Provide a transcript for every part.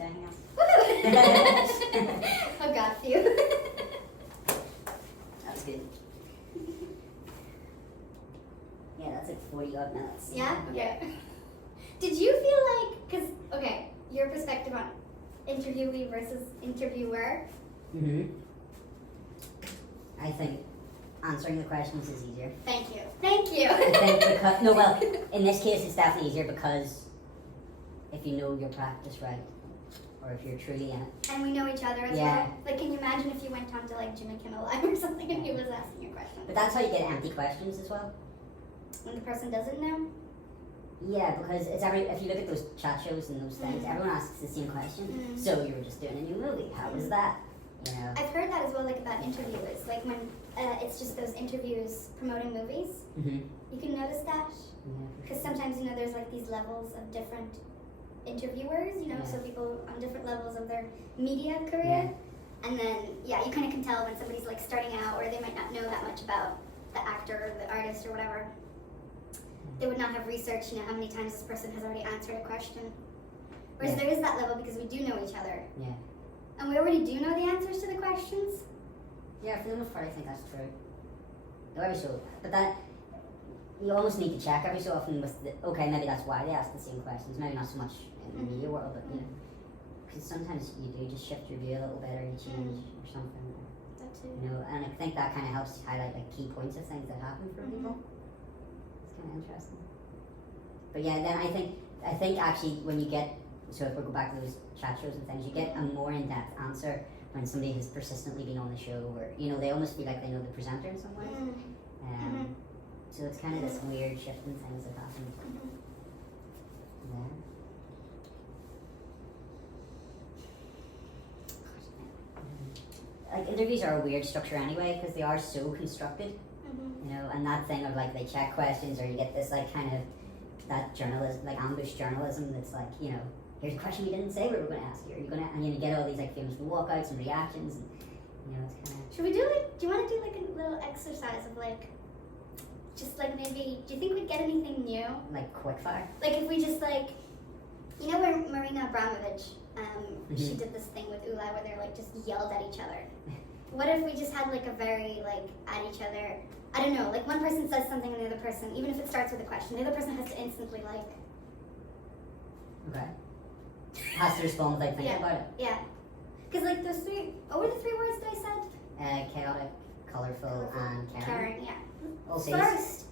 say anything else? I got you. That was good. Yeah, that's like 40 odd minutes. Yeah? Yeah. Did you feel like, because, okay, your perspective on interviewee versus interviewer? I think answering the questions is easier. Thank you. Thank you. I think because, no, well, in this case it's definitely easier because if you know your practice right, or if you're truly in it. And we know each other as Yeah. well. Like, can you imagine if you went on to like Jimmy Kimmel Live or something and he was asking you questions? But that's how you get empty questions as well. When the person doesn't know? Yeah, because it's if you look at those chat shows and those things, everyone asks the same question. So you were just doing a new movie. How was that? You know. I've heard that as well, like about interviewers. Like when it's just those interviews promoting movies. You can notice that because sometimes there's like these levels of different interviewers. So people on different levels of their media career, and then you kind of can tell when somebody's like starting out, or they might not know that much about the actor or the artist or whatever. They would not have researched, how many times this person has already answered a question. Whereas there is that level because we do know each other. Yeah. And we already do know the answers to the questions. Yeah, for the most part, I think that's true. Though every so, but that you almost need to check every so often with maybe that's why they ask the same questions. Maybe not so much in the media world, but because sometimes you do just shift your view a little bit, or you change or something. That too. And I think that kind of helps highlight like key points of things that happen for people. It's kind of interesting. But yeah, then I think actually when you get, so if we go back to those chat shows and things, you get a more in-depth answer when somebody has persistently been on the show, or they almost feel like they know the presenter in some ways. So it's kind of this weird shift in things that happen. Yeah. Like interviews are a weird structure anyway because they are so constructed, and that thing of like they check questions, or you get this like kind of that journalism, like ambush journalism that's like, here's a question we didn't say we were going to ask you, and you get all these like famous walkouts and reactions, and it's kind of. Should we do do you want to do like a little exercise of like, just like maybe, do you think we'd get anything new? Like quickfire? Like if we just like, where Marina Abramovich, she did this thing with Ula where they're like just yelled at each other. What if we just had like a very like at each other, I don't know, like one person says something and the other person, even if it starts with a question, the other person has to instantly like. Okay. Has to respond with like thinking about it. Yeah. Because like those three, what were the three words that I said? Chaotic, colourful, and caring. Yeah. All First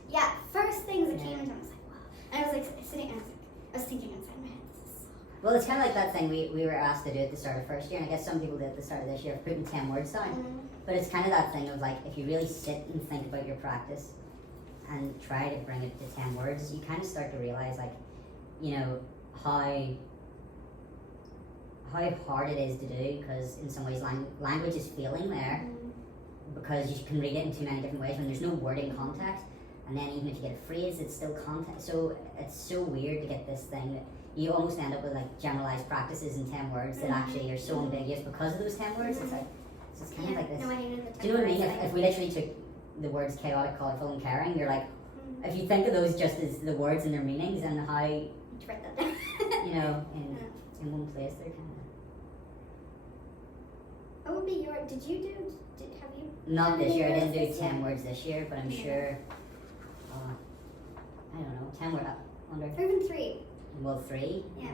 things that came into me, I was like, wow. And I was like sitting and I was thinking inside my head, this is so good. Well, it's kind of like that thing we were asked to do at the start of first year, and I guess some people did at the start of this year, of putting 10 words down. But it's kind of that thing of like, if you really sit and think about your practice and try to bring it to 10 words, you kind of start to realize like, how hard it is to do, because in some ways language is failing there, because you can read it in too many different ways when there's no word in context, and then even if you get a phrase, it's still context. So it's so weird to get this thing that you almost end up with like generalized practices in 10 words that actually are so ambiguous because of those 10 words. It's like, so it's kind of like this. No, I hated the 10 do you know what I mean? words. If we literally took the words chaotic, colourful, and caring, you're like, if you think of those just as the words and their meanings and how, Write that down. in one place, they're kind of. What would be have you? Not done this any year, I didn't words do this 10 year? words this year, but I'm sure, I don't know, 10 words, under. Or even 3. Well, 3. Yeah.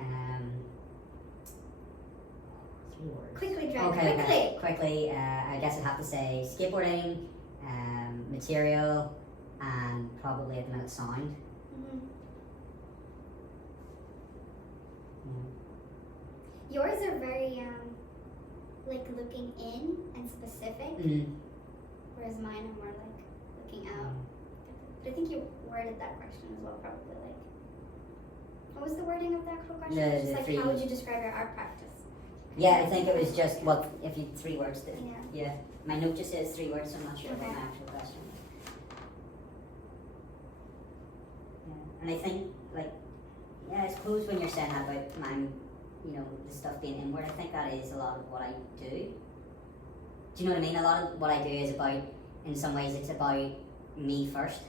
3 words. Quickly, Drydan. Okay, quickly, I guess I'd have to say skateboarding, material, and probably at the minute sound. Yours are very like looking in and specific, whereas mine are more like looking out. But I think you worded that question as well, probably like. What was the wording of the actual question? Just like, how would you describe your art practice? Yeah, I think it was just, well, if you 3 words, then, Yeah. My note just says 3 words, so I'm not sure about Okay. my actual question. Yeah, and I think, like, I suppose when you're saying that about mine, the stuff being inward, I think that is a lot of what I do. Do you know what I mean? A lot of what I do is about, in some ways, it's about me first,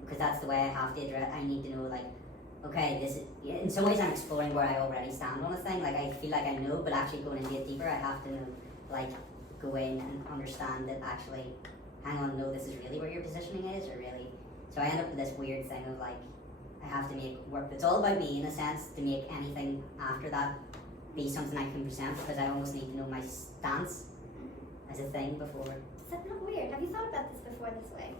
because that's the way I have to address. I need to know, like, okay, this is, in some ways I'm exploring where I already stand on a thing. Like I feel like I know, but actually going into it deeper, I have to know, like, go in and understand that actually, hang on, no, this is really where your positioning is, or really. So I end up with this weird thing of like, I have to make work that's all about me in a sense to make anything after that be something I can present, because I almost need to know my stance as a thing before. Is that not weird? Have you thought about this before this way?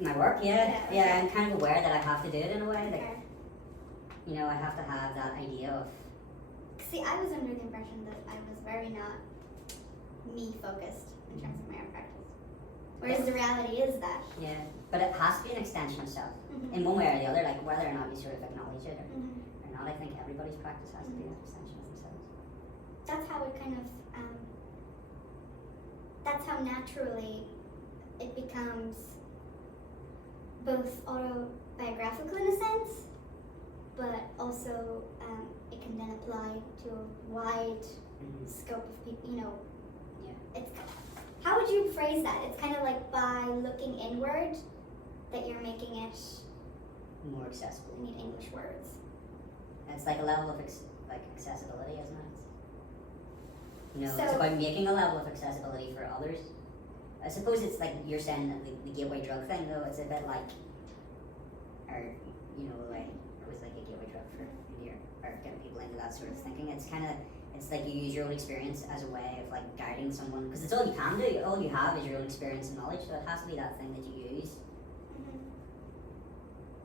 My work, yeah, Yeah, okay. I'm kind of aware that I have to do it in a way. Like, Okay. you know, I have to have that idea of. See, I was under the impression that I was very not me focused in terms of my art practice. Whereas the reality is that. Yeah, but it has to be an extension of self, Mm-hmm. in one way or the other. Like whether or not you sort of acknowledge it Mm-hmm. or not, I think everybody's practice has to be an extension of themselves. That's how it kind of. That's how naturally it becomes both autobiographical in a sense, but also it can then apply to a wide scope of people. You know, Yeah. it's. How would you phrase that? It's kind of like by looking inward that you're making it. More accessible. I need English words. It's like a level of accessibility, isn't it? You know, So- it's about making a level of accessibility for others. I suppose it's like you're saying that the gateway drug thing, though. It's a bit like, or you know, like it was like a gateway drug for India, or getting people into that sort of thinking. It's kind of, it's like you use your own experience as a way of like guiding someone, because it's all you can do. All you have is your own experience and knowledge. So it has to be that thing that you use Mm-hmm.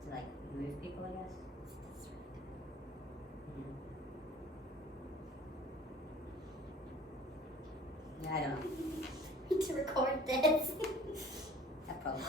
to like move people, I guess. Yeah, I don't know. Need to record this. That problem.